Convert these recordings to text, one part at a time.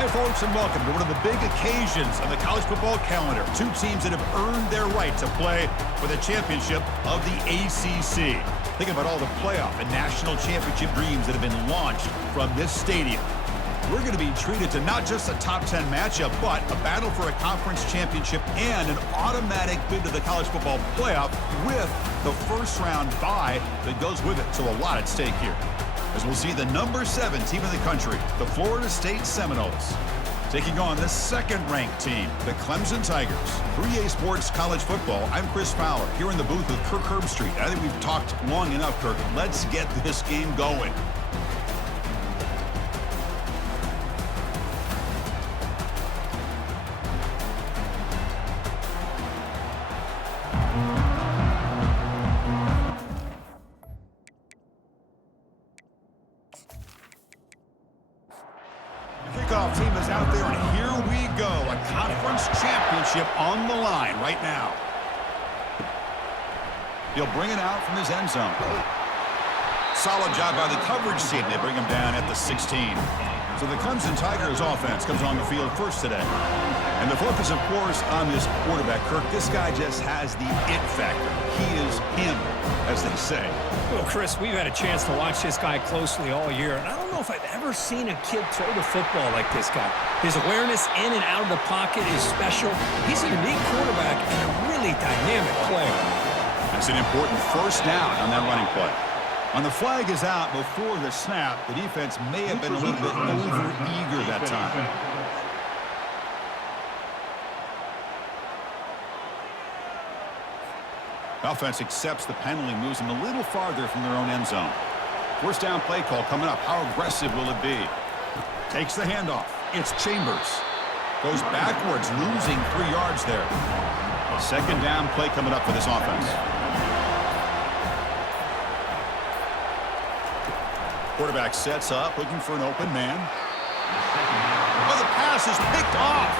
Hi, folks, and welcome to one of the big occasions on the college football calendar. Two teams that have earned their right to play for the championship of the ACC. Think about all the playoff and national championship dreams that have been launched from this stadium. We're going to be treated to not just a top 10 matchup, but a battle for a conference championship and an automatic bid to the college football playoff with the first-round bye that goes with it. So a lot at stake here, as we'll see the number 7 team in the country, the Florida State Seminoles, taking on the second-ranked team, the Clemson Tigers. 3A Sports College Football, I'm Chris Fowler, here in the booth with Kirk Herbstreit. I think we've talked long enough, Kirk. Let's get this game going. Kickoff team is out there, and here we go. A conference championship on the line right now. He'll bring it out from his end zone. Solid job by the coverage team. They bring him down at the 16. So the Clemson Tigers offense comes on the field first today. And the focus, of course, on this quarterback, Kirk. This guy just has the it factor. He is him, as they say. Well, Chris, we've had a chance to watch this guy closely all year, and I don't know if I've ever seen a kid throw the football like this guy. His awareness in and out of the pocket is special. He's a unique quarterback and a really dynamic player. That's an important first down on that running play. On the flag is out before the snap. The defense may have been a little bit over-eager that time. Offense accepts the penalty, moves them a little farther from their own end zone. First down play call coming up. How aggressive will it be? Takes the handoff. It's Chambers. Goes backwards, losing 3 yards there. Second down play coming up for this offense. Quarterback sets up, looking for an open man. Oh, the pass is picked off.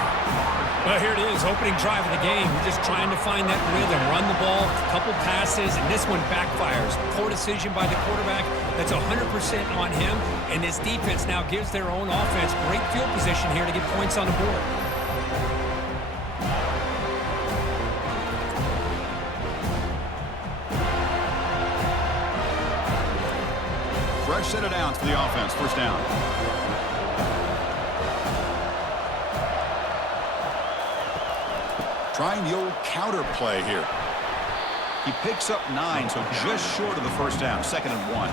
Well, here it is, opening drive of the game. We're just trying to find that rhythm, run the ball, a couple passes, and this one backfires. Poor decision by the quarterback. That's 100% on him, and this defense now gives their own offense great field position here to get points on the board. Fresh set of downs for the offense. First down. Trying the old counter play here. He picks up 9, so just short of the first down. 2nd and 1.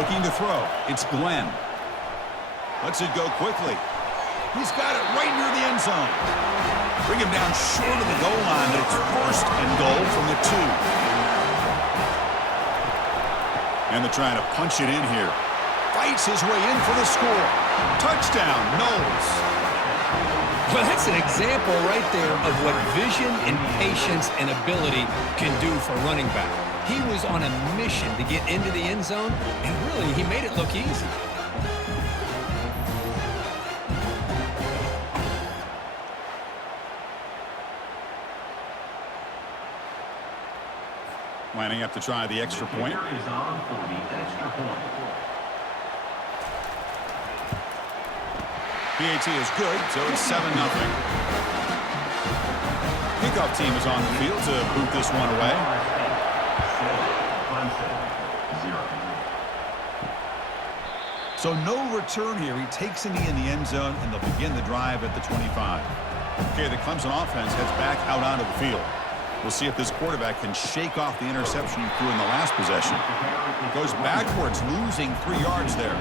Looking to throw. It's Glenn. Lets it go quickly. He's got it right near the end zone. Bring him down short of the goal line, but it's 1st and goal from the 2. And they're trying to punch it in here. Fights his way in for the score. Touchdown, Knowles. Well, that's an example right there of what vision and patience and ability can do for a running back. He was on a mission to get into the end zone, and really, he made it look easy. Lining up to try the extra point. PAT is good, so it's 7-0. Kickoff team is on the field to boot this one away. So no return here. He takes a knee in the end zone, and they'll begin the drive at the 25. Okay, the Clemson offense heads back out onto the field. We'll see if this quarterback can shake off the interception he threw in the last possession. Goes backwards, losing 3 yards there.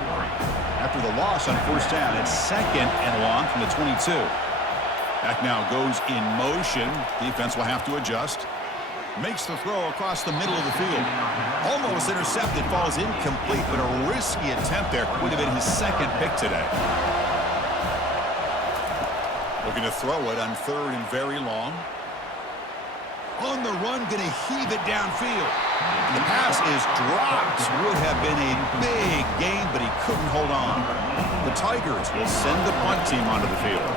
After the loss on first down, it's 2nd and long from the 22. Back now goes in motion. Defense will have to adjust. Makes the throw across the middle of the field. Almost intercepted, falls incomplete, but a risky attempt there. Would have been his 2nd pick today. Looking to throw it on 3rd and very long. On the run, going to heave it downfield. The pass is dropped. Would have been a big gain, but he couldn't hold on. The Tigers will send the punt team onto the field.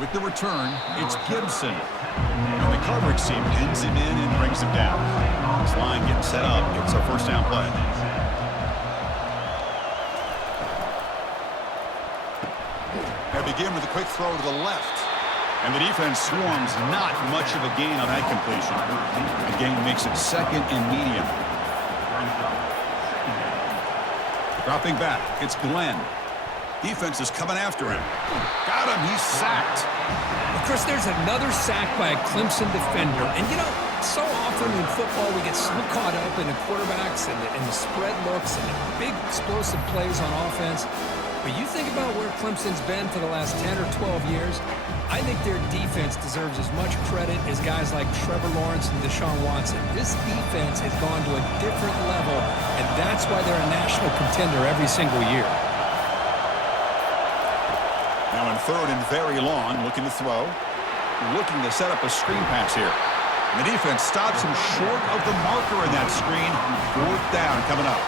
With the return, it's Gibson. And the coverage team pins him in and brings him down. This line getting set up. It's a first down play. They begin with a quick throw to the left. And the defense swarms, not much of a gain on that completion. The gain makes it second and medium. Dropping back, it's Glenn. Defense is coming after him. Got him, he's sacked. Well, Chris, there's another sack by a Clemson defender. And, you know, so often in football we get so caught up in the quarterbacks and the spread looks and the big explosive plays on offense. But you think about where Clemson's been for the last 10 or 12 years, I think their defense deserves as much credit as guys like Trevor Lawrence and Deshaun Watson. This defense has gone to a different level, and that's why they're a national contender every single year. Now in third and very long, looking to throw. Looking to set up a screen pass here. And the defense stops him short of the marker in that screen. Fourth down coming up.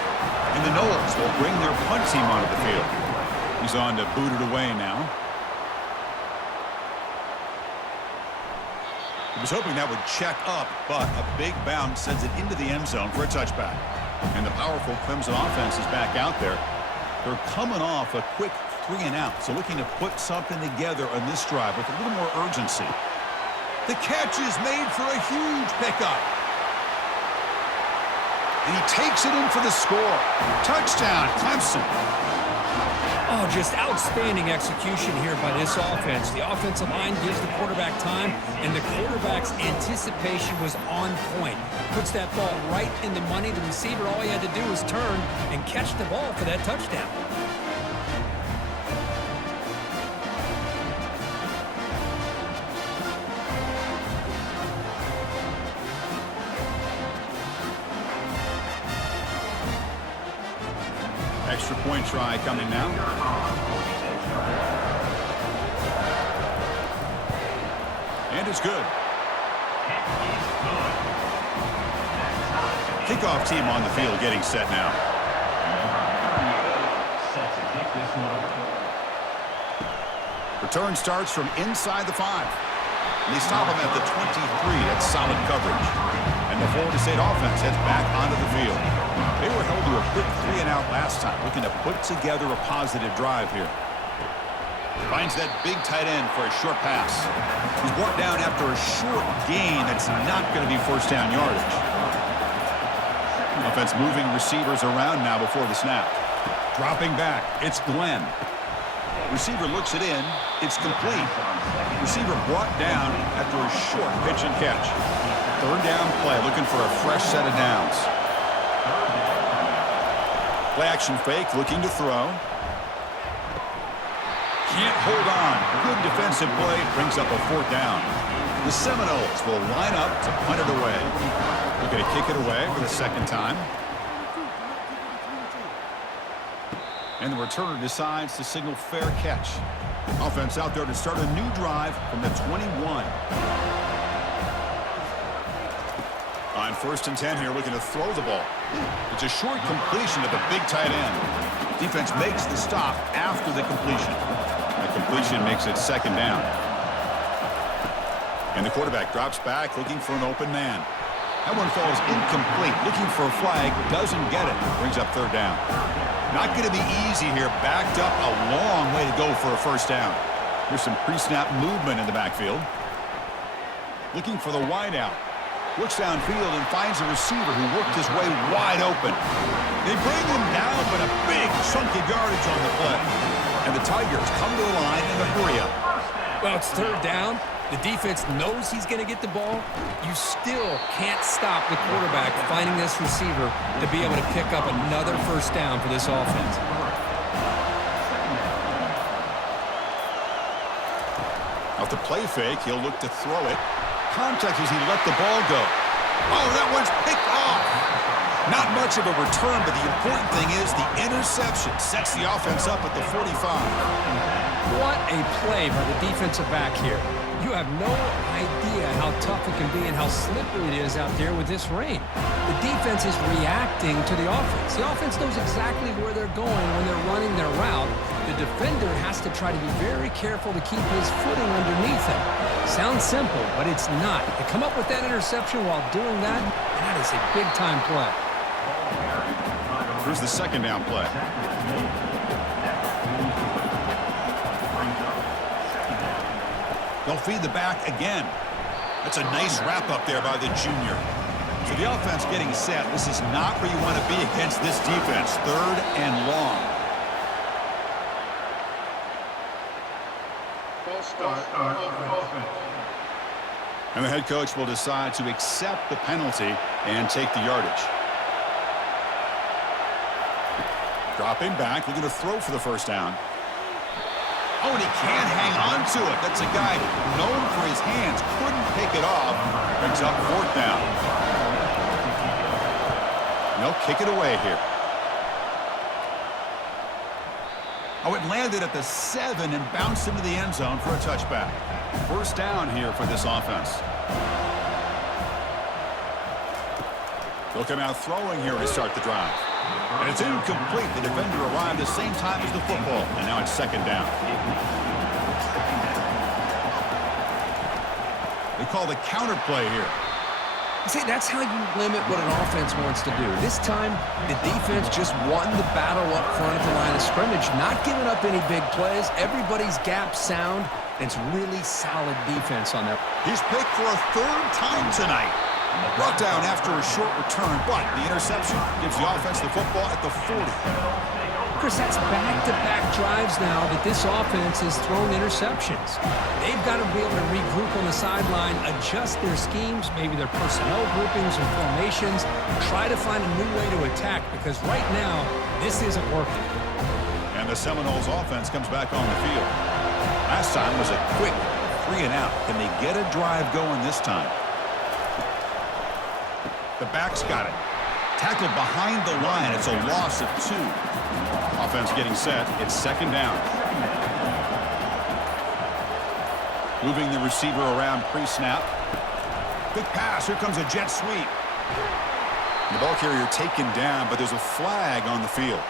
And the Noles will bring their punt team onto the field. He's on to boot it away now. He was hoping that would check up, but a big bounce sends it into the end zone for a touchback. And the powerful Clemson offense is back out there. They're coming off a quick 3 and out, so looking to put something together on this drive with a little more urgency. The catch is made for a huge pickup. And he takes it in for the score. Touchdown, Clemson. Oh, just outstanding execution here by this offense. The offensive line gives the quarterback time, and the quarterback's anticipation was on point. Puts that ball right in the money. The receiver, all he had to do was turn and catch the ball for that touchdown. Extra point try coming now. And it's good. Kickoff team on the field getting set now. Return starts from inside the 5. And they stop him at the 23. That's solid coverage. And the Florida State offense heads back onto the field. They were held to a quick 3 and out last time, looking to put together a positive drive here. Finds that big tight end for a short pass. He's brought down after a short gain that's not going to be first down yardage. Offense moving receivers around now before the snap. Dropping back, it's Glenn. Receiver looks it in. It's complete. Receiver brought down after a short pitch and catch. Third down play, looking for a fresh set of downs. Play action fake, looking to throw. Can't hold on. Good defensive play, brings up a fourth down. The Seminoles will line up to punt it away. Looking to kick it away for the second time. And the returner decides to signal fair catch. Offense out there to start a new drive from the 21. On 1st and 10 here, looking to throw the ball. It's a short completion to the big tight end. Defense makes the stop after the completion. The completion makes it second down. And the quarterback drops back, looking for an open man. That one falls incomplete. Looking for a flag, doesn't get it. Brings up third down. Not going to be easy here. Backed up a long way to go for a first down. Here's some pre-snap movement in the backfield. Looking for the wideout. Looks downfield and finds a receiver who worked his way wide open. They bring him down, but a big chunk of yardage on the play. And the Tigers come to the line in the hurry up. Well, it's third down. The defense knows he's going to get the ball. You still can't stop the quarterback finding this receiver to be able to pick up another first down for this offense. Off the play fake, he'll look to throw it. Contact as he let the ball go. Oh, that one's picked off. Not much of a return, but the important thing is the interception sets the offense up at the 45. What a play by the defensive back here. You have no idea how tough it can be and how slippery it is out there with this rain. The defense is reacting to the offense. The offense knows exactly where they're going when they're running their route. The defender has to try to be very careful to keep his footing underneath him. Sounds simple, but it's not. To come up with that interception while doing that, that is a big-time play. Here's the second down play. They'll feed the back again. That's a nice wrap up there by the junior. So the offense getting set. This is not where you want to be against this defense. 3rd and long. And the head coach will decide to accept the penalty and take the yardage. Dropping back, looking to throw for the first down. Oh, and he can't hang on to it. That's a guy known for his hands. Couldn't pick it off. Brings up 4th down. They'll kick it away here. Oh, it landed at the 7 and bounced into the end zone for a touchback. First down here for this offense. They'll come out throwing here to start the drive. And it's incomplete. The defender arrived the same time as the football. And now it's 2nd down. They call the counter play here. See, that's how you limit what an offense wants to do. This time, the defense just won the battle up front at the line of scrimmage, not giving up any big plays. Everybody's gap sound, and it's really solid defense on there. He's picked for a 3rd time tonight. Brought down after a short return, but the interception gives the offense the football at the 40. Chris, that's back-to-back drives now that this offense has thrown interceptions. They've got to be able to regroup on the sideline, adjust their schemes, maybe their personnel groupings and formations, try to find a new way to attack, because right now, this isn't working. And the Seminoles offense comes back on the field. Last time was a quick 3 and out. Can they get a drive going this time? The back's got it. Tackled behind the line. It's a loss of 2. Offense getting set. It's 2nd down. Moving the receiver around pre-snap. Quick pass. Here comes a jet sweep. The ball carrier taken down, but there's a flag on the field.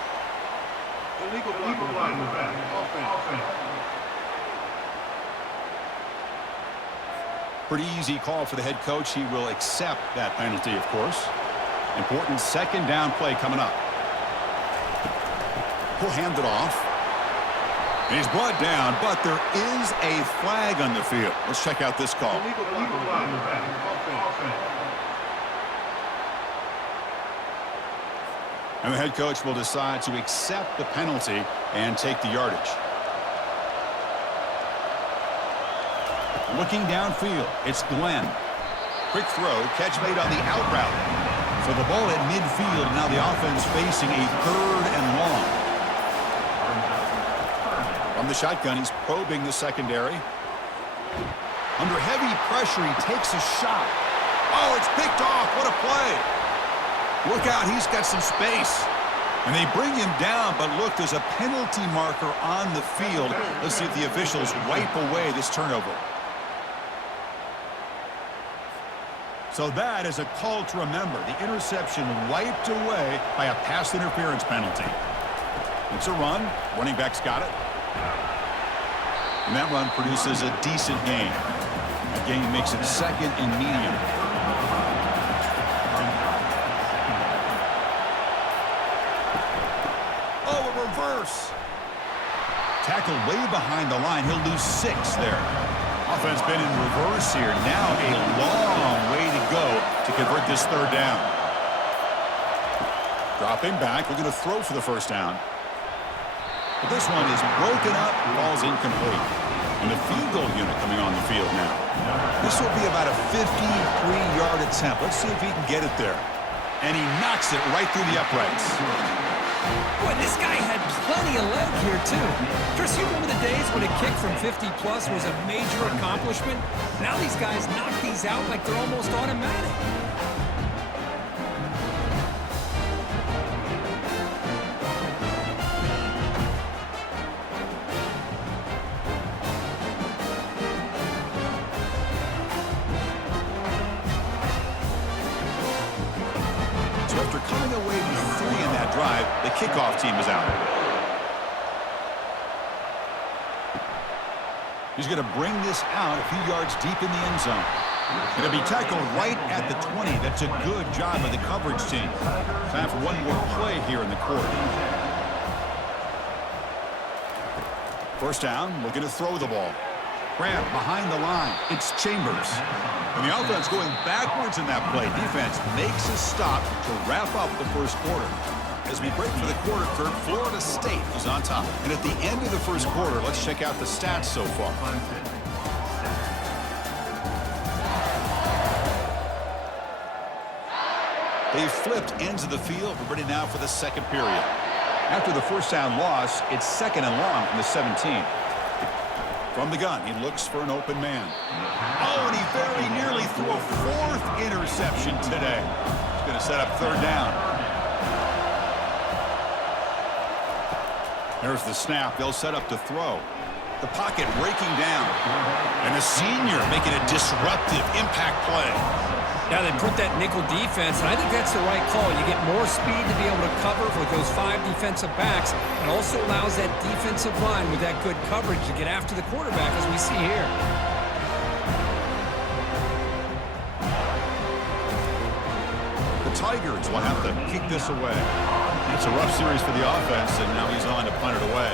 Illegal flag. Offense. Pretty easy call for the head coach. He will accept that penalty, of course. Important 2nd down play coming up. He'll hand it off. And he's brought down, but there is a flag on the field. Let's check out this call. And the head coach will decide to accept the penalty and take the yardage. Looking downfield, it's Glenn. Quick throw, catch made on the out route. So the ball at midfield, now the offense facing a 3rd and long. From the shotgun, he's probing the secondary. Under heavy pressure, he takes a shot. Oh, it's picked off. What a play. Look out, he's got some space. And they bring him down, but look, there's a penalty marker on the field. Let's see if the officials wipe away this turnover. So that is a call to remember. The interception wiped away by a pass interference penalty. It's a run. Running back's got it. And that run produces a decent gain. That gain makes it 2nd and medium. Oh, a reverse. Tackled way behind the line. He'll lose 6 there. Offense been in reverse here. Now a long way to go to convert this 3rd down. Dropping back. We're going to throw for the first down. But this one is broken up. Ball's incomplete. And the field goal unit coming on the field now. This will be about a 53-yard attempt. Let's see if he can get it there. And he knocks it right through the uprights. Boy, this guy had plenty of leg here, too. Chris, you remember the days when a kick from 50-plus was a major accomplishment? Now these guys knock these out like they're almost automatic. kickoff team is out. He's going to bring this out a few yards deep in the end zone. Going to be tackled right at the 20. That's a good job by the coverage team. Time for one more play here in the quarter. First down, looking to throw the ball. Grant behind the line. It's Chambers. And the offense going backwards in that play. Defense makes a stop to wrap up the first quarter. As we break for the quarter, Kurt, Florida State is on top. And at the end of the first quarter, let's check out the stats so far. They've flipped ends of the field. We're ready now for the second period. After the first down loss, it's 2nd and long from the 17. From the gun, he looks for an open man. Oh, and he very nearly threw a 4th interception today. He's going to set up 3rd down. There's the snap. They'll set up to throw. The pocket breaking down. And the senior making a disruptive impact play. Yeah, they put that nickel defense, and I think that's the right call. You get more speed to be able to cover with those 5 defensive backs. It also allows that defensive line with that good coverage to get after the quarterback, as we see here. The Tigers will have to kick this away. It's a rough series for the offense, and now he's on to punt it away.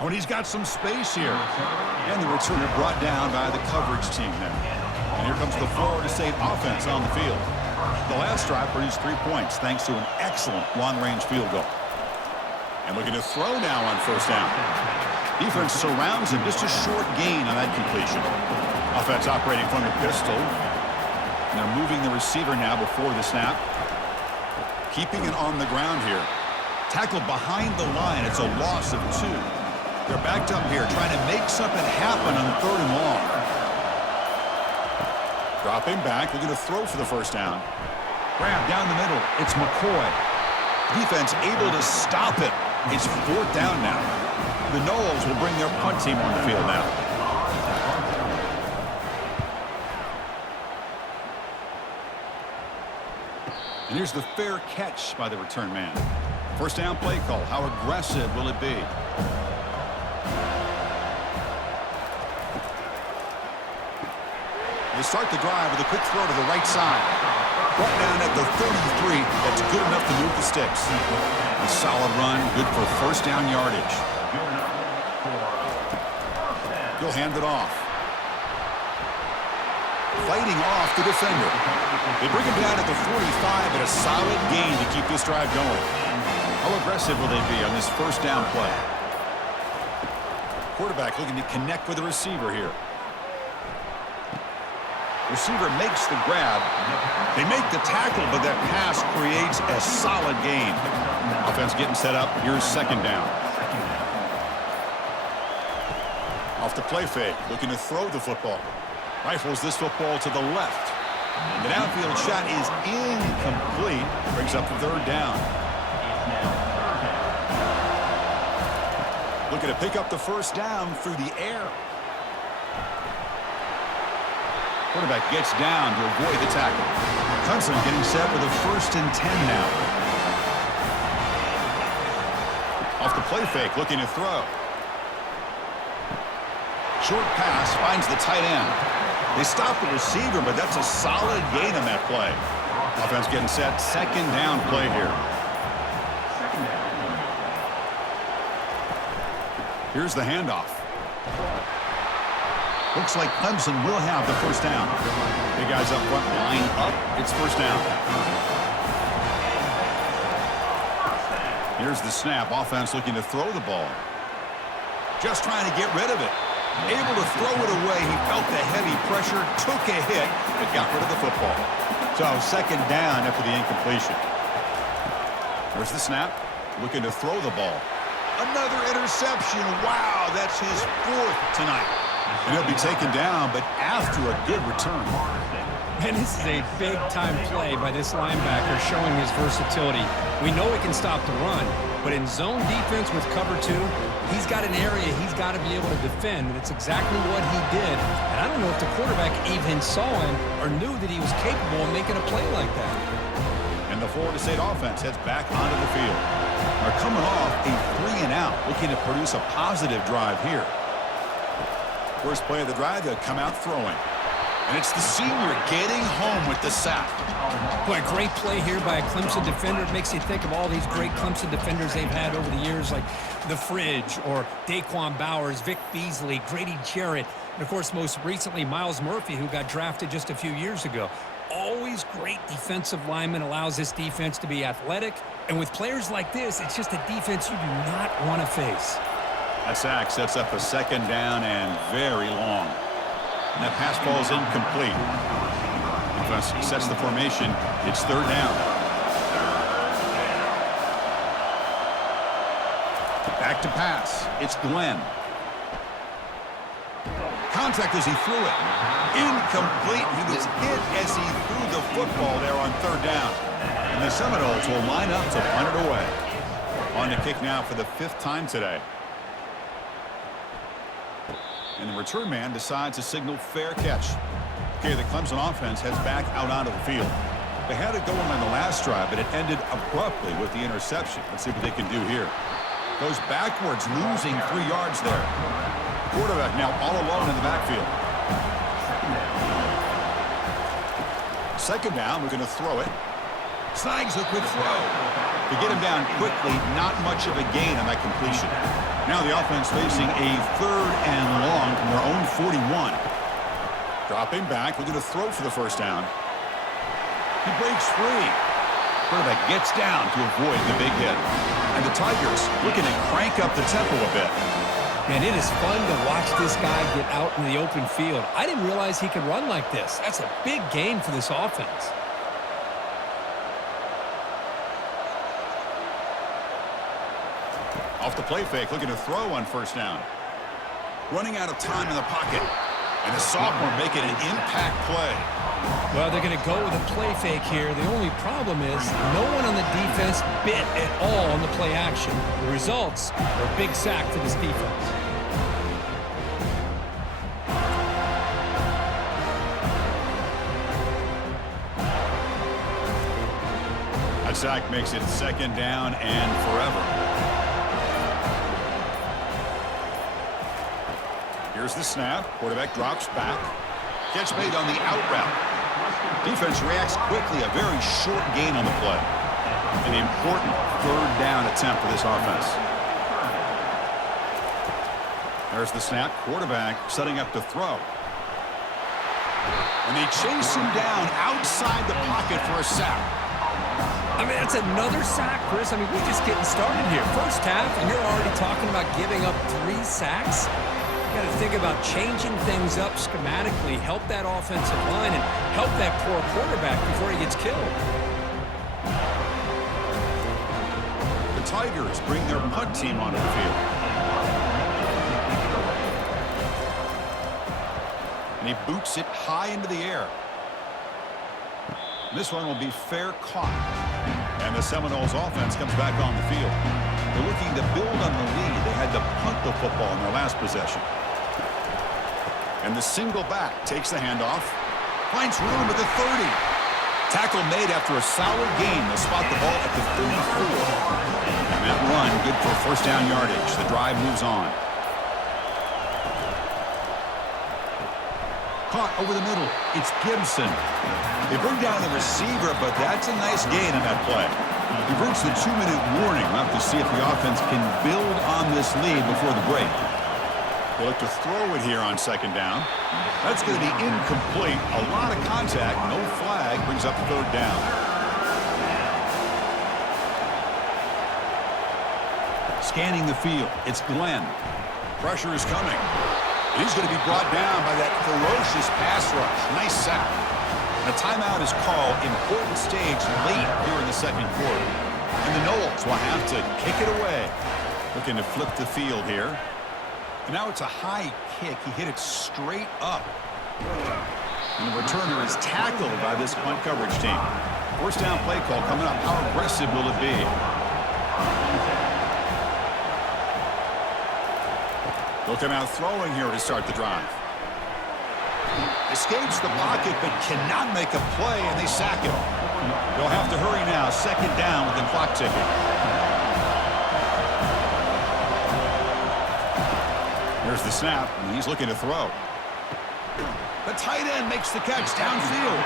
Oh, and he's got some space here. And the returner brought down by the coverage team there. And here comes the Florida State offense on the field. The last drive produced 3 points thanks to an excellent long-range field goal. And looking to throw now on first down. Defense surrounds him. Just a short gain on that completion. Offense operating from the pistol. And they're moving the receiver now before the snap. Keeping it on the ground here. Tackled behind the line. It's a loss of 2. They're backed up here trying to make something happen on 3rd and long. Dropping back, looking to throw for the first down. Grab down the middle. It's McCoy. Defense able to stop it. It's 4th down now. The Noles will bring their punt team on the field now. And here's the fair catch by the return man. First down play call. How aggressive will it be? They start the drive with a quick throw to the right side. Brought down at the 33. That's good enough to move the sticks. A solid run, good for first down yardage. He'll hand it off. Fighting off the defender. They bring him down at the 45, but a solid gain to keep this drive going. How aggressive will they be on this first down play? Quarterback looking to connect with the receiver here. Receiver makes the grab. They make the tackle, but that pass creates a solid gain. Offense getting set up. Here's 2nd down. Off the play fake, looking to throw the football. Rifles this football to the left. The downfield shot is incomplete. Brings up the 3rd down. Looking to pick up the first down through the air. Quarterback gets down to avoid the tackle. Clemson getting set with a 1st and 10 now. Off the play fake, looking to throw. Short pass finds the tight end. They stop the receiver, but that's a solid gain on that play. Offense getting set. 2nd down play here. Here's the handoff. Looks like Clemson will have the first down. Big guys up front, line up. It's first down. Here's the snap. Offense looking to throw the ball. Just trying to get rid of it. Able to throw it away. He felt the heavy pressure, took a hit, but got rid of the football. So 2nd down after the incompletion. There's the snap. Looking to throw the ball. Another interception. Wow, that's his 4th tonight. And he'll be taken down, but after a good return. And this is a big-time play by this linebacker showing his versatility. We know he can stop the run, but in zone defense with cover 2, he's got an area he's got to be able to defend, and it's exactly what he did. And I don't know if the quarterback even saw him or knew that he was capable of making a play like that. And the Florida State offense heads back onto the field. They're coming off a 3-and-out, looking to produce a positive drive here. First play of the drive, they'll come out throwing. And it's the senior getting home with the sack. Boy, great play here by a Clemson defender. It makes you think of all these great Clemson defenders they've had over the years, like the Fridge or Daquan Bowers, Vic Beasley, Grady Jarrett, and, of course, most recently, Miles Murphy, who got drafted just a few years ago. Always great defensive lineman, allows this defense to be athletic. And with players like this, it's just a defense you do not want to face. That sack sets up a 2nd down and very long. And that pass ball is incomplete. Offense sets the formation. It's 3rd down. Back to pass. It's Glenn. Contact as he threw it. Incomplete. He was hit as he threw the football there on 3rd down. And the Seminoles will line up to punt it away. On to kick now for the 5th time today. And the return man decides to signal fair catch. Okay, the Clemson offense heads back out onto the field. They had it going on the last drive, but it ended abruptly with the interception. Let's see what they can do here. Goes backwards, losing 3 yards there. Quarterback now all alone in the backfield. 2nd down, we're going to throw it. Snags a quick throw. To get him down quickly, not much of a gain on that completion. Now the offense facing a 3rd and long from their own 41. Dropping back, looking to throw for the 1st down. He breaks free. Quarterback gets down to avoid the big hit. And the Tigers looking to crank up the tempo a bit. Man, it is fun to watch this guy get out in the open field. I didn't realize he could run like this. That's a big gain for this offense. Off the play fake, looking to throw on 1st down. Running out of time in the pocket. And the sophomore making an impact play. Well, they're going to go with a play fake here. The only problem is no one on the defense bit at all on the play action. The results are a big sack for this defense. That sack makes it 2nd down and forever. Here's the snap. Quarterback drops back. Catch made on the out route. Defense reacts quickly. A very short gain on the play. An important 3rd down attempt for this offense. There's the snap. Quarterback setting up to throw. And they chase him down outside the pocket for a sack. I mean, that's another sack, Chris. I mean, we're just getting started here. 1st half, and you're already talking about giving up 3 sacks. You got to think about changing things up schematically, help that offensive line, and help that poor quarterback before he gets killed. The Tigers bring their punt team onto the field. And he boots it high into the air. This one will be fair caught. And the Seminoles offense comes back on the field. They're looking to build on the lead. They had to punt the football in their last possession. And the single back takes the handoff. Finds room at the 30. Tackle made after a solid gain. They'll spot the ball at the 34. And that run good for 1st down yardage. The drive moves on. Caught over the middle. It's Gibson. They bring down the receiver, but that's a nice gain on that play. We've reached the 2-minute warning. We'll have to see if the offense can build on this lead before the break. They look to throw it here on 2nd down. That's going to be incomplete. A lot of contact. No flag. Brings up 3rd down. Scanning the field. It's Glenn. Pressure is coming. He's going to be brought down by that ferocious pass rush. Nice sack. And a timeout is called. Important stage late here in the 2nd quarter. And the Noles will have to kick it away. Looking to flip the field here. And now it's a high kick. He hit it straight up. And the returner is tackled by this punt coverage team. First down play call coming up. How aggressive will it be? Looking out throwing here to start the drive. Escapes the pocket but cannot make a play, and they sack him. They'll have to hurry now. Second down with the clock ticking. Here's the snap, and he's looking to throw. The tight end makes the catch downfield.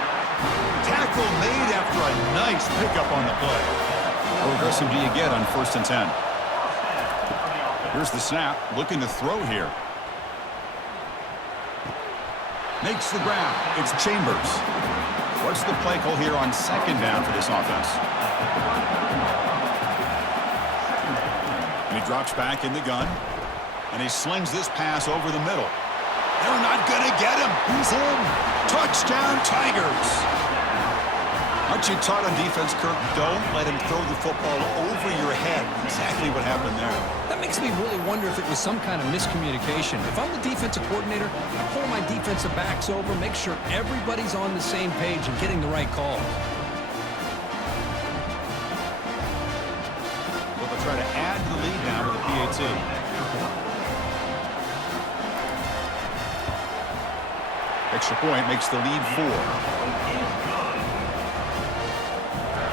Tackle made after a nice pickup on the play. How aggressive do you get on 1st and 10? Here's the snap, looking to throw here. Makes the grab. It's Chambers. What's the play call here on 2nd down for this offense? And he drops back in the gun. And he slings this pass over the middle. They're not going to get him. He's in. Touchdown, Tigers. Aren't you taught on defense, Kirk? Don't let him throw the football over your head. Exactly what happened there. That makes me really wonder if it was some kind of miscommunication. If I'm the defensive coordinator, I pull my defensive backs over, make sure everybody's on the same page and getting the right call. Well, they'll try to add to the lead now with the PAT. Extra point makes the lead 4.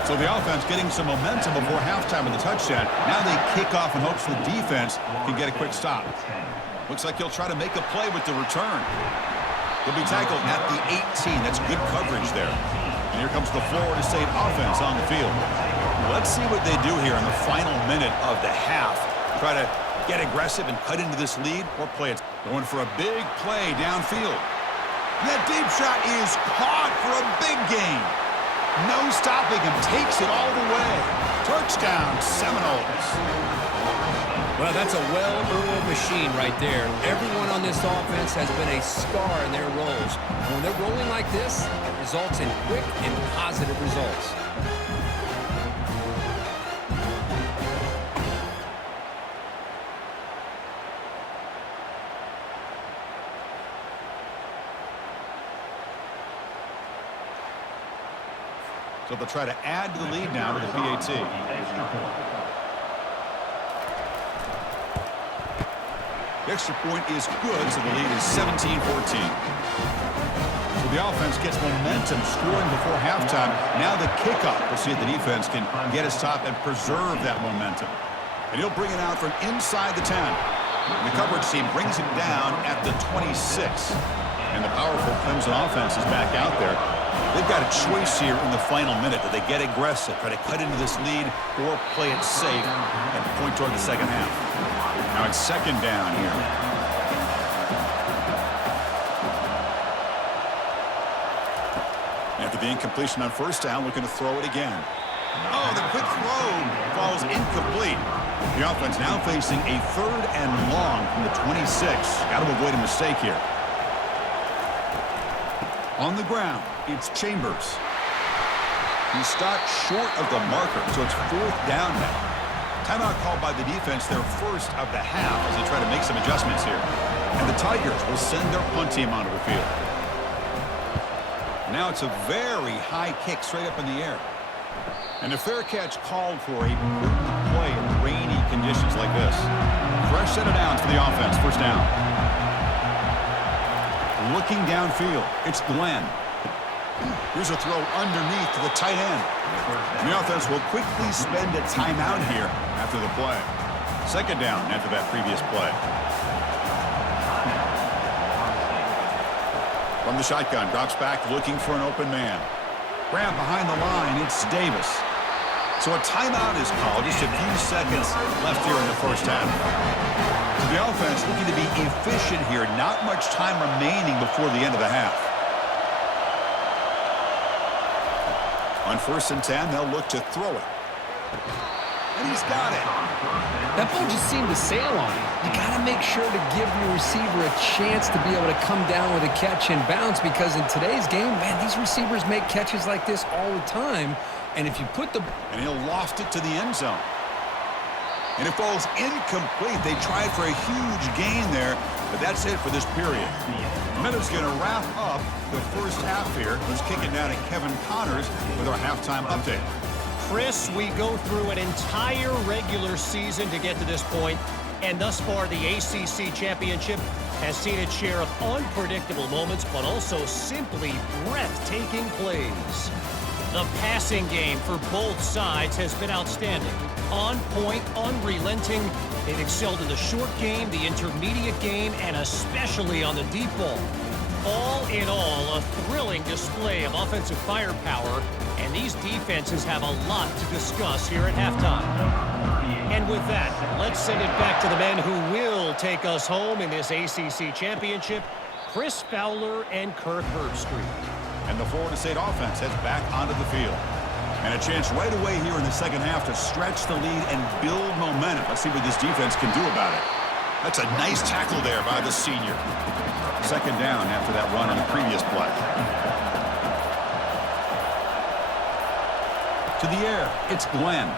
So the offense getting some momentum before halftime with the touchdown. Now they kick off in hopes the defense can get a quick stop. Looks like he'll try to make a play with the return. He'll be tackled at the 18. That's good coverage there. And here comes the Florida State offense on the field. Let's see what they do here in the final minute of the half. Try to get aggressive and cut into this lead or play it. Going for a big play downfield. That deep shot is caught for a big gain. No stopping him. Takes it all the way. Touchdown, Seminoles. Well, that's a well-oiled machine right there. Everyone on this offense has been a star in their roles. And when they're rolling like this, it results in quick and positive results. So they'll try to add to the lead now to the PAT. The extra point is good, so the lead is 17-14. So the offense gets momentum scoring before halftime. Now the kickoff. We'll see if the defense can get a stop and preserve that momentum. And he'll bring it out from inside the 10. And the coverage team brings him down at the 26. And the powerful Clemson offense is back out there. They've got a choice here in the final minute. Do they get aggressive, try to cut into this lead, or play it safe and point toward the second half? Now it's 2nd down here. After the incompletion on 1st down, looking to throw it again. Oh, the quick throw falls incomplete. The offense now facing a 3rd and long from the 26. Got to avoid a mistake here. On the ground, it's Chambers. He stopped short of the marker, so it's 4th down now. Timeout called by the defense, their first of the half, as they try to make some adjustments here. And the Tigers will send their punt team onto the field. Now it's a very high kick straight up in the air. And a fair catch called for a prudent play in rainy conditions like this. Fresh set of downs for the offense, 1st down. Looking downfield, it's Glenn. Here's a throw underneath to the tight end. And the offense will quickly spend a timeout here after the play. 2nd down after that previous play. From the shotgun, drops back looking for an open man. Grab behind the line, it's Davis. So a timeout is called, just a few seconds left here in the 1st half. So the offense looking to be efficient here. Not much time remaining before the end of the half. On 1st and 10, they'll look to throw it. And he's got it. That ball just seemed to sail on him. You got to make sure to give your receiver a chance to be able to come down with a catch and bounce, because in today's game, man, these receivers make catches like this all the time. And if you put the... And he'll loft it to the end zone. And it falls incomplete. They tried for a huge gain there, but that's it for this period. Minutes going to wrap up the first half here. Let's kick it down to Kevin Connors with our halftime update. Chris, we go through an entire regular season to get to this point, and thus far the ACC championship has seen its share of unpredictable moments, but also simply breathtaking plays. The passing game for both sides has been outstanding. On point, unrelenting. They've excelled in the short game, the intermediate game, and especially on the deep ball. All in all, a thrilling display of offensive firepower, and these defenses have a lot to discuss here at halftime. And with that, let's send it back to the men who will take us home in this ACC championship, Chris Fowler and Kurt Herbstreit. And the Florida State offense heads back onto the field. And a chance right away here in the second half to stretch the lead and build momentum. Let's see what this defense can do about it. That's a nice tackle there by the senior. Second down after that run in the previous play. To the air, it's Glenn.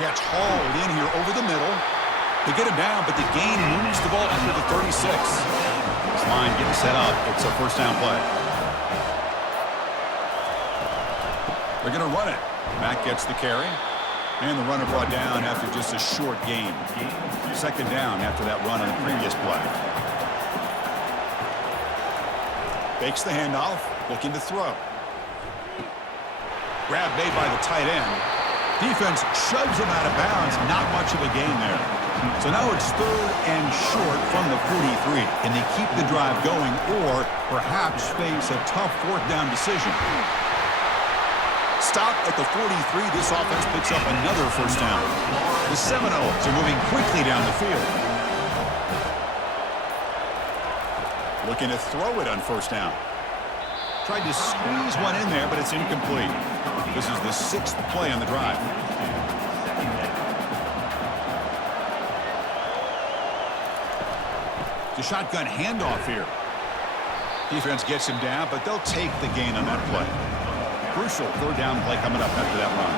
Catch hauled in here over the middle. They get him down, but the gain moves the ball under the 36. This line getting set up. It's a first down play. They're going to run it. Mack gets the carry. And the runner brought down after just a short gain. Second down after that run on the previous play. Fakes the handoff, looking to throw. Grab made by the tight end. Defense shoves him out of bounds. Not much of a gain there. So now it's third and short from the 43. Can they keep the drive going or perhaps face a tough fourth down decision? Stop at the 43. This offense picks up another first down. The Seminoles are moving quickly down the field. Looking to throw it on first down. Tried to squeeze one in there, but it's incomplete. This is the sixth play on the drive. The shotgun handoff here. Defense gets him down, but they'll take the gain on that play. Crucial third down play coming up after that run.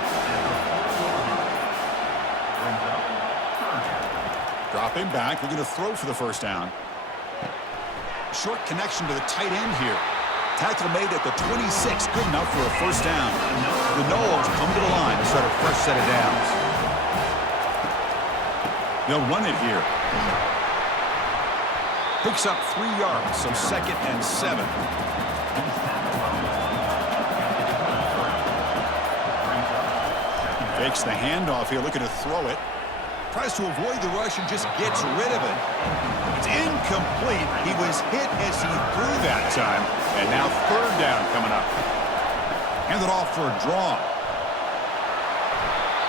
Dropping back, looking to throw for the first down. Short connection to the tight end here. Tackle made at the 26, good enough for a first down. The Noles come to the line to start a fresh set of downs. They'll run it here. Picks up 3 yards, so second and 7. Fakes the handoff here, looking to throw it. Tries to avoid the rush and just gets rid of it. It's incomplete. He was hit as he threw that time. And now third down coming up. Handed off for a draw.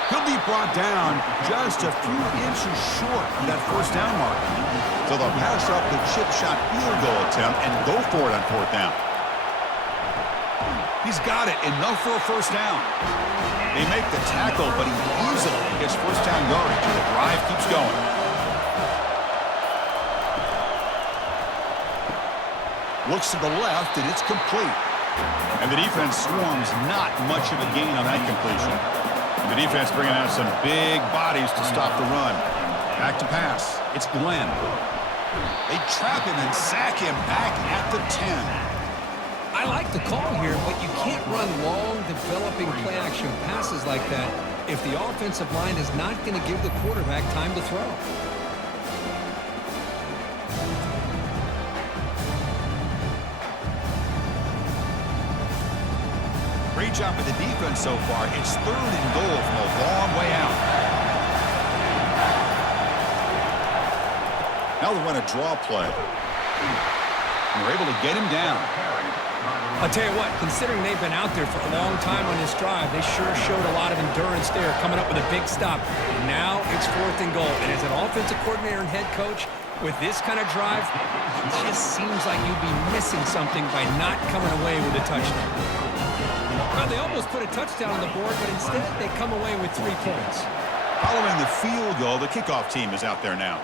He'll be brought down just a few inches short of that first down mark. So they'll pass up the chip shot field goal attempt and go for it on fourth down. He's got it, enough for a first down. They make the tackle, but he easily gets first down yardage, and the drive keeps going. Looks to the left, and it's complete. And the defense swarms, not much of a gain on that completion. And the defense bringing out some big bodies to stop the run. Back to pass. It's Glenn. They trap him and sack him back at the 10. I like the call here, but you can't run long, developing play-action passes like that if the offensive line is not going to give the quarterback time to throw. Great job by the defense so far. It's third and goal from a long way out. Now they run a draw play. And they're able to get him down. I'll tell you what, considering they've been out there for a long time on this drive, they sure showed a lot of endurance there, coming up with a big stop. Now it's fourth and goal. And as an offensive coordinator and head coach, with this kind of drive, it just seems like you'd be missing something by not coming away with a touchdown. Well, they almost put a touchdown on the board, but instead they come away with 3 points. Following the field goal, the kickoff team is out there now.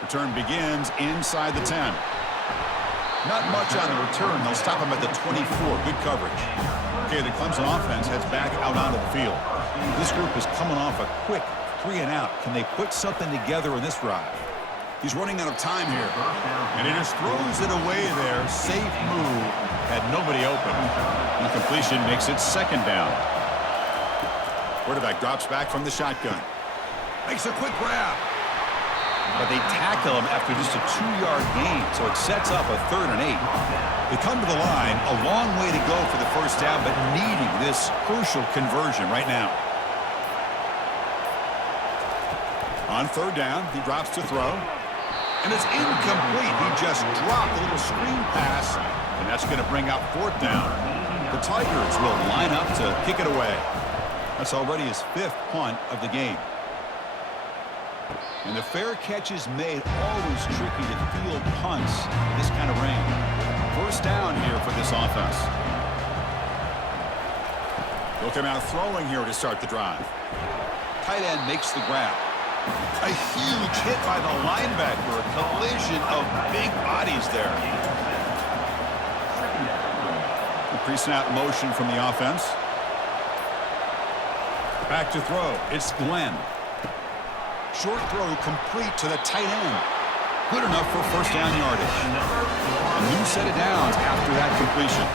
Return begins inside the 10. Not much on the return. They'll stop him at the 24. Good coverage. Okay, the Clemson offense heads back out onto the field. This group is coming off a quick 3-and-out. Can they put something together in this drive? He's running out of time here. And he just throws it away there. Safe move. Had nobody open. Incompletion makes it second down. Quarterback drops back from the shotgun. Makes a quick grab. But they tackle him after just a 2-yard gain, so it sets up a 3rd and 8. They come to the line, a long way to go for the first down, but needing this crucial conversion right now. On 3rd down, he drops to throw. And it's incomplete. He just dropped a little screen pass, and that's going to bring up 4th down. The Tigers will line up to kick it away. That's already his 5th punt of the game. And the fair catch is made. Always tricky to field punts in this kind of rain. First down here for this offense. They'll come out throwing here to start the drive. Tight end makes the grab. A huge hit by the linebacker. A collision of big bodies there. The pre-snap motion from the offense. Back to throw. It's Glenn. Short throw complete to the tight end. Good enough for first down yardage. A new set of downs after that completion.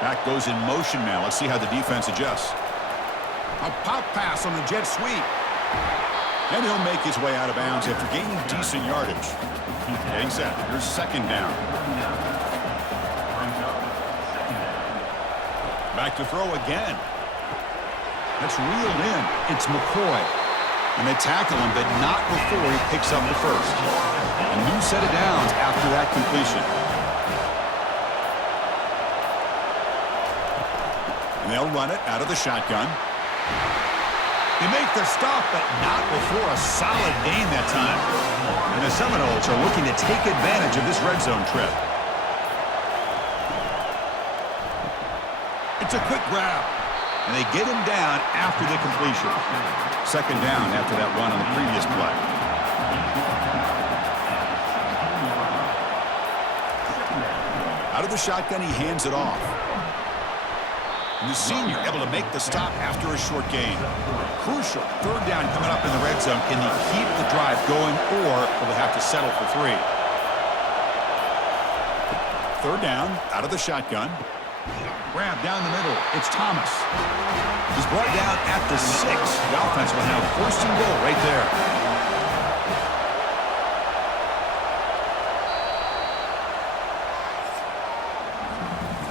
Back goes in motion now. Let's see how the defense adjusts. A pop pass on the jet sweep. And he'll make his way out of bounds after gaining decent yardage. Getting set. Here's second down. Back to throw again. That's reeled in. It's McCoy. And they tackle him, but not before he picks up the first. A new set of downs after that completion. And they'll run it out of the shotgun. They make the stop, but not before a solid gain that time. And the Seminoles are looking to take advantage of this red zone trip. It's a quick grab. And they get him down after the completion. Second down after that run on the previous play. Out of the shotgun, he hands it off. And the senior able to make the stop after a short gain. Crucial. 3rd down coming up in the red zone. Can they keep the drive going, or will they have to settle for 3? 3rd down, out of the shotgun. Grab down the middle. It's Thomas. He's brought down at the 6. The offense will have 1st and goal right there.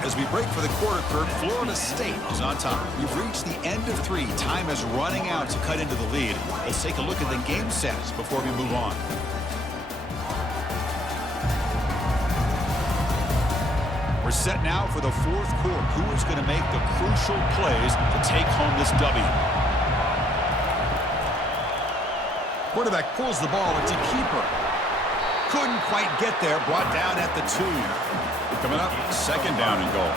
As we break for the quarter, Kirk, Florida State is on top. We've reached the end of 3. Time is running out to cut into the lead. Let's take a look at the game stats before we move on. We're set now for the 4th quarter. Who is going to make the crucial plays to take home this W? Quarterback pulls the ball. It's a keeper. Couldn't quite get there. Brought down at the 2. Coming up, second down and goal.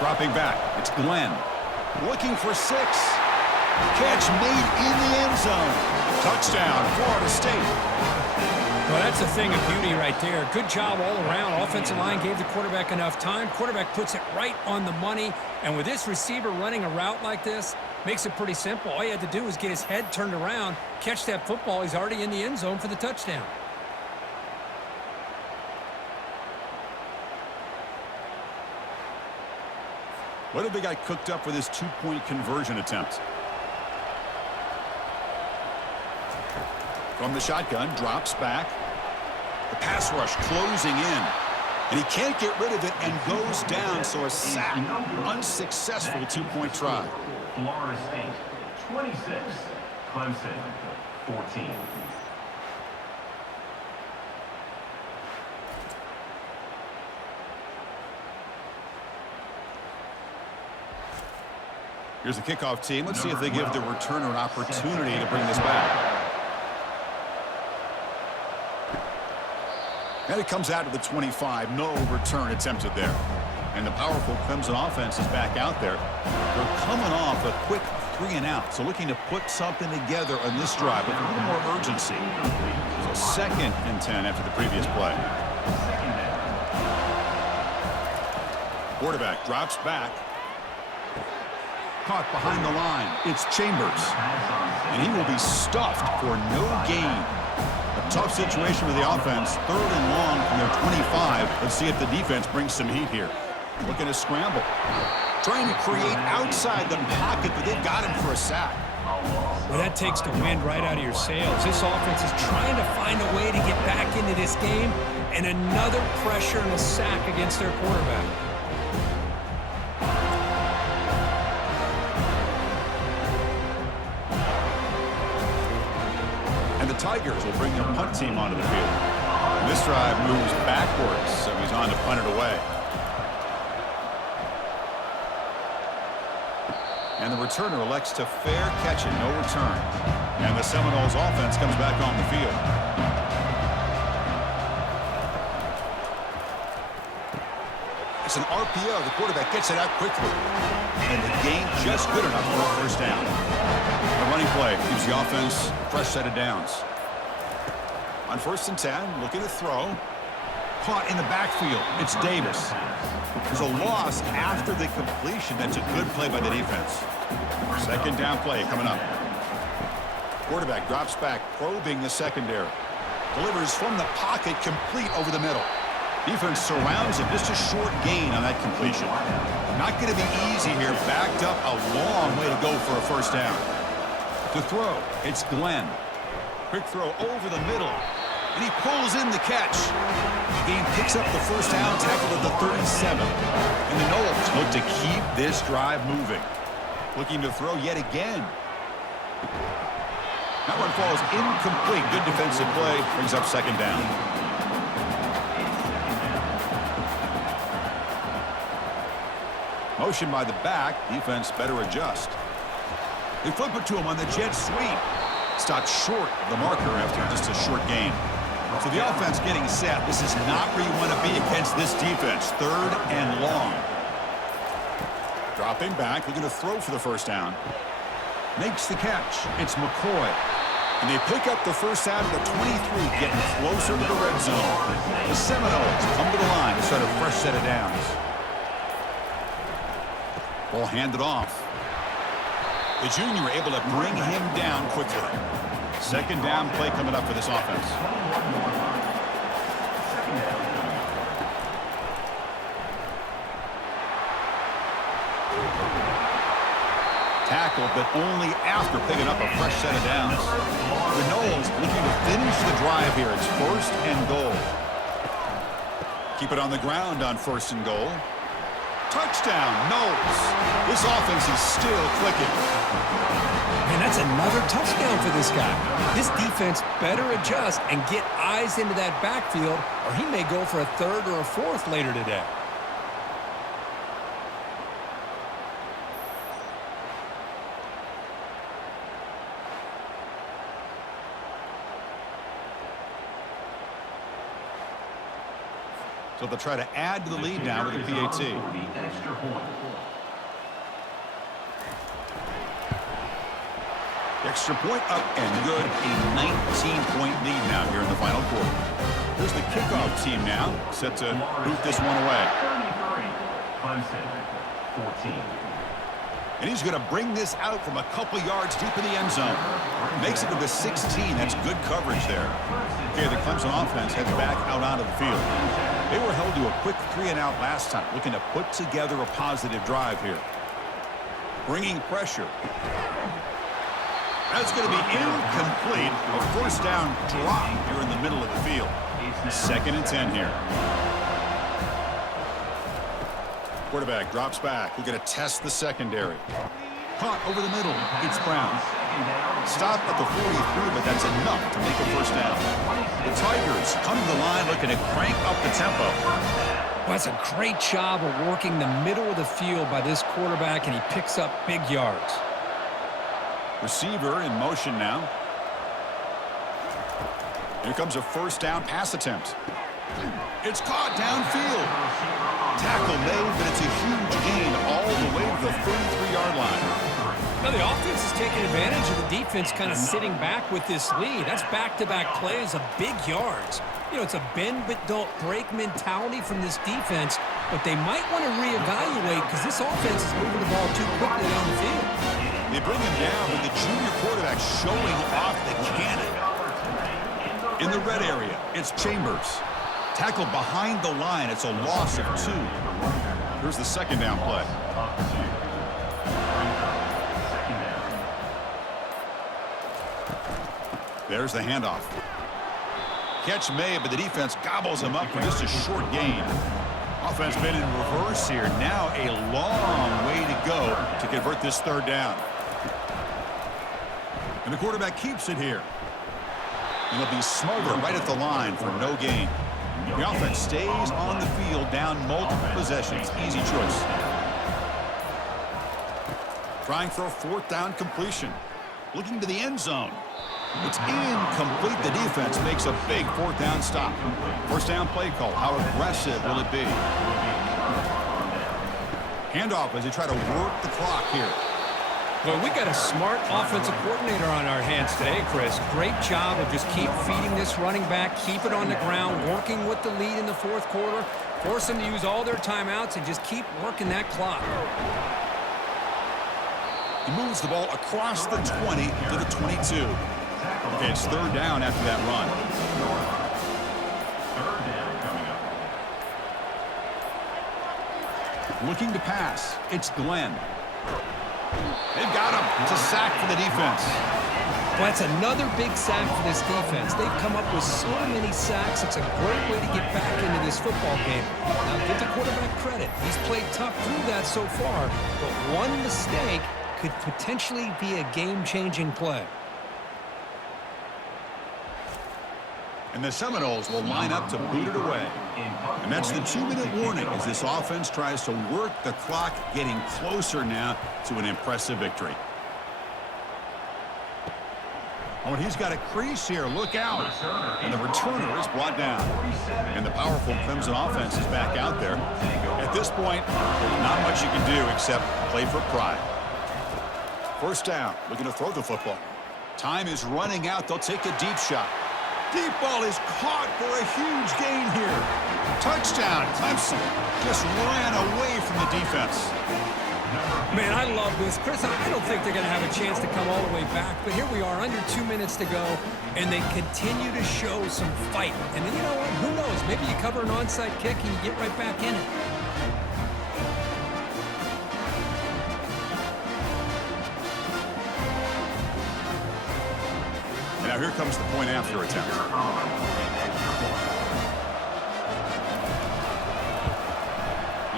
Dropping back. It's Glenn. Looking for 6. Catch made in the end zone. Touchdown, Florida State. Well, that's a thing of beauty right there. Good job all around. Offensive line gave the quarterback enough time. Quarterback puts it right on the money. And with this receiver running a route like this, makes it pretty simple. All he had to do was get his head turned around, catch that football. He's already in the end zone for the touchdown. What have they got cooked up for this 2-point conversion attempt? From the shotgun, drops back. The pass rush closing in. And he can't get rid of it and goes down, so a sack. Unsuccessful 2-point try. Florida State, 26. Clemson, 14. Here's the kickoff team. Let's see if they give the returner an opportunity to bring this back. And it comes out to the 25. No return attempted there. And the powerful Clemson offense is back out there. They're coming off a quick 3 and out. So looking to put something together on this drive with a little more urgency. So 2nd and 10 after the previous play. Quarterback drops back. Caught behind the line. It's Chambers. And he will be stuffed for no gain. A tough situation with the offense. 3rd and long from their 25. Let's see if the defense brings some heat here. Looking to scramble. Trying to create outside the pocket, but they've got him for a sack. Well, that takes the wind right out of your sails. This offense is trying to find a way to get back into this game, and another pressure and a sack against their quarterback. And the Tigers will bring their punt team onto the field. And this drive moves backwards, so he's on to punt it away. And the returner elects to fair catch it, no return. And the Seminoles offense comes back on the field. It's an RPO. The quarterback gets it out quickly. And the gain just good enough for a first down. The running play gives the offense a fresh set of downs. On 1st and 10, looking to throw. Caught in the backfield. It's Davis. There's a loss after the completion. That's a good play by the defense. 2nd down play coming up. Quarterback drops back, probing the secondary. Delivers from the pocket, complete over the middle. Defense surrounds him. Just a short gain on that completion. Not going to be easy here. Backed up a long way to go for a first down. To throw, it's Glenn. Quick throw over the middle. And he pulls in the catch. The game picks up the first down, tackled at the 37. And the Noles look to keep this drive moving. Looking to throw yet again. That one falls incomplete. Good defensive play. Brings up 2nd down. Motion by the back. Defense better adjust. They flip it to him on the jet sweep. Stopped short of the marker after just a short gain. So the offense getting set. This is not where you want to be against this defense. 3rd and long. Dropping back, looking to throw for the first down. Makes the catch. It's McCoy. And they pick up the first down at the 23, getting closer to the red zone. The Seminoles come to the line to start a fresh set of downs. Ball handed off. The junior able to bring him down quickly. 2nd down play coming up for this offense. Tackle, but only after picking up a fresh set of downs. The Noles looking to finish the drive here. It's 1st and goal. Keep it on the ground on 1st and goal. Touchdown, Noles. This offense is still clicking. Man, that's another touchdown for this guy. This defense better adjust and get eyes into that backfield, or he may go for a 3rd or a 4th later today. So they'll try to add to the lead now with the PAT. Extra point up and good. A 19-point lead now here in the final quarter. Here's the kickoff team now, set to boot this one away. Clemson, 14. And he's going to bring this out from a couple yards deep in the end zone. Makes it to the 16. That's good coverage there. Okay, the Clemson offense heads back out onto the field. They were held to a quick 3 and out last time, looking to put together a positive drive here. Bringing pressure. That's going to be incomplete. A first down drop here in the middle of the field. 2nd and 10 here. Quarterback drops back. We're going to test the secondary. Caught over the middle. It's Brown. Stop at the 43, but that's enough to make a first down. The Tigers come to the line looking to crank up the tempo. Well, that's a great job of working the middle of the field by this quarterback, and he picks up big yards. Receiver in motion now. Here comes a first down pass attempt. It's caught downfield. Tackle made, but it's a huge gain all the way to the 33-yard line. Now the offense is taking advantage of the defense kind of sitting back with this lead. That's back-to-back plays of big yards. You know, it's a bend but don't break mentality from this defense, but they might want to reevaluate because this offense is moving the ball too quickly down the field. They bring him down with the junior quarterback showing off the cannon. In the red area, it's Chambers. Tackled behind the line. It's a loss of 2. Here's the second down play. There's the handoff. Catch made, but the defense gobbles him up for just a short gain. Offense been in reverse here. Now a long way to go to convert this third down. And the quarterback keeps it here. And he'll be smothered right at the line for no gain. The offense stays on the field down multiple possessions. Easy choice. Trying for a fourth down completion. Looking to the end zone. It's incomplete. The defense makes a big fourth down stop. First down play call. How aggressive will it be? Handoff as they try to work the clock here. Well, we got a smart offensive coordinator on our hands today, Chris. Great job of just keep feeding this running back, keep it on the ground, working with the lead in the fourth quarter, force them to use all their timeouts, and just keep working that clock. He moves the ball across the 20 to the 22. Okay, it's third down after that run. Looking to pass. It's Glenn. They've got him. It's a sack for the defense. Well, that's another big sack for this defense. They've come up with so many sacks. It's a great way to get back into this football game. Now, give the quarterback credit. He's played tough through that so far, but one mistake could potentially be a game-changing play. And the Seminoles will line up to boot it away. And that's the 2-minute warning as this offense tries to work the clock, getting closer now to an impressive victory. Oh, and he's got a crease here. Look out. And the returner is brought down. And the powerful Clemson offense is back out there. At this point, not much you can do except play for pride. First down, looking to throw the football. Time is running out. They'll take a deep shot. Deep ball is caught for a huge gain here. Touchdown, Clemson. Just ran away from the defense. Man, I love this. Chris, I don't think they're going to have a chance to come all the way back, but here we are, under 2 minutes to go, and they continue to show some fight. And then, you know what? Who knows? Maybe you cover an onside kick and you get right back in it. Now here comes the point after attempt.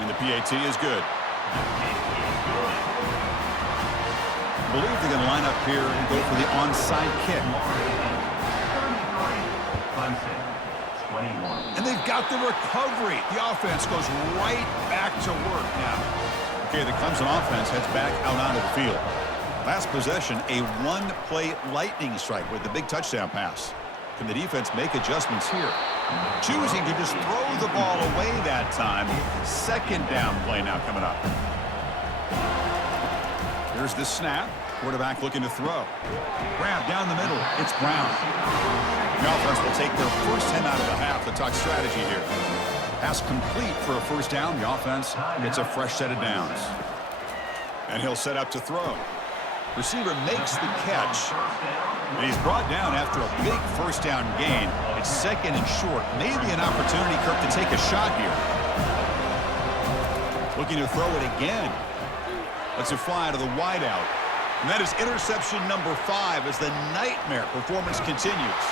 And the PAT is good. I believe they're going to line up here and go for the onside kick. And they've got the recovery. The offense goes right back to work now. Okay, the Clemson offense heads back out onto the field. Last possession, a one-play lightning strike with the big touchdown pass. Can the defense make adjustments here? Choosing to just throw the ball away that time. Second down play now coming up. Here's the snap. Quarterback looking to throw. Grab down the middle. It's Brown. The offense will take their first 10 out of the half to talk strategy here. Pass complete for a first down. The offense gets a fresh set of downs. And he'll set up to throw. Receiver makes the catch. And he's brought down after a big first down gain. It's second and short. Maybe an opportunity, Kirk, to take a shot here. Looking to throw it again. Lets it fly to the wideout. And that is interception number 5 as the nightmare performance continues.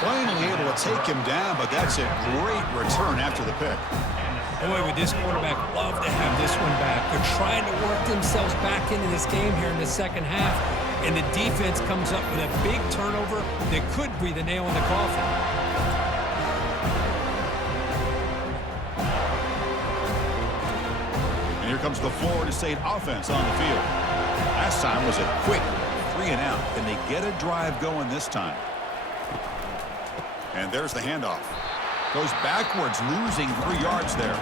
Finally able to take him down, but that's a great return after the pick. Boy, would this quarterback love to have this one back. They're trying to work themselves back into this game here in the second half, and the defense comes up with a big turnover that could be the nail in the coffin. And here comes the Florida State offense on the field. Last time was a quick 3-and-out. Can they get a drive going this time? And there's the handoff. Goes backwards, losing 3 yards there.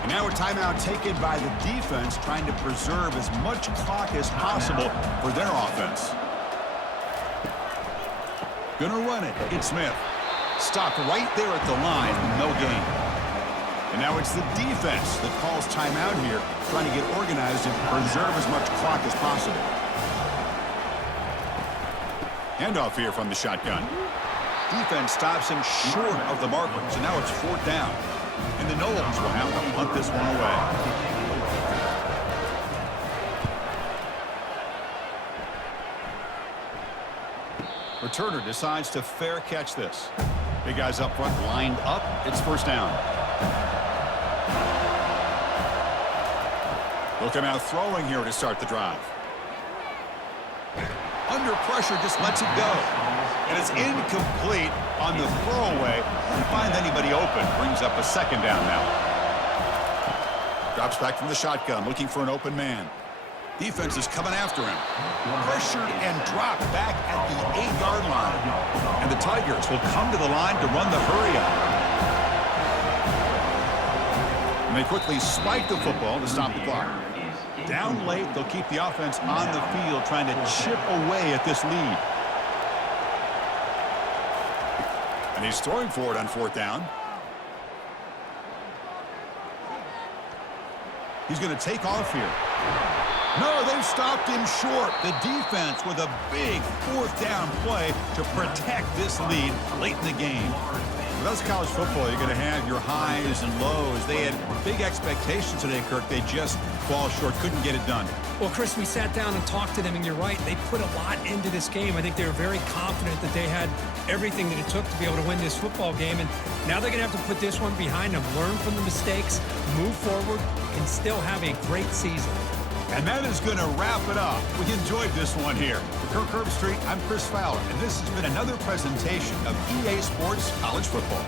And now a timeout taken by the defense, trying to preserve as much clock as possible for their offense. Gonna run it. It's Smith. Stopped right there at the line, no gain. And now it's the defense that calls timeout here, trying to get organized and preserve as much clock as possible. Handoff here from the shotgun. Defense stops him short of the marker, so now it's 4th down. And the Noles will have to punt this one away. Returner decides to fair catch this. Big guys up front lined up. It's 1st down. They'll come out throwing here to start the drive. Under pressure, just lets it go. And it's incomplete on the throwaway. Didn't find anybody open. Brings up a 2nd down now. Drops back from the shotgun, looking for an open man. Defense is coming after him. Pressured and dropped back at the 8-yard line. And the Tigers will come to the line to run the hurry-up. And they quickly spike the football to stop the clock. Down late, they'll keep the offense on the field, trying to chip away at this lead. And he's throwing for it on 4th down. He's going to take off here. No, they've stopped him short. The defense with a big 4th down play to protect this lead late in the game. Well, that's college football. You're going to have your highs and lows. They had big expectations today, Kirk. They just fall short, couldn't get it done. Well, Chris, we sat down and talked to them, and you're right. They put a lot into this game. I think they were very confident that they had everything that it took to be able to win this football game. And now they're going to have to put this one behind them, learn from the mistakes, move forward, and still have a great season. And that is going to wrap it up. We enjoyed this one here. For Kirk Herbstreit, I'm Chris Fowler, and this has been another presentation of EA Sports College Football.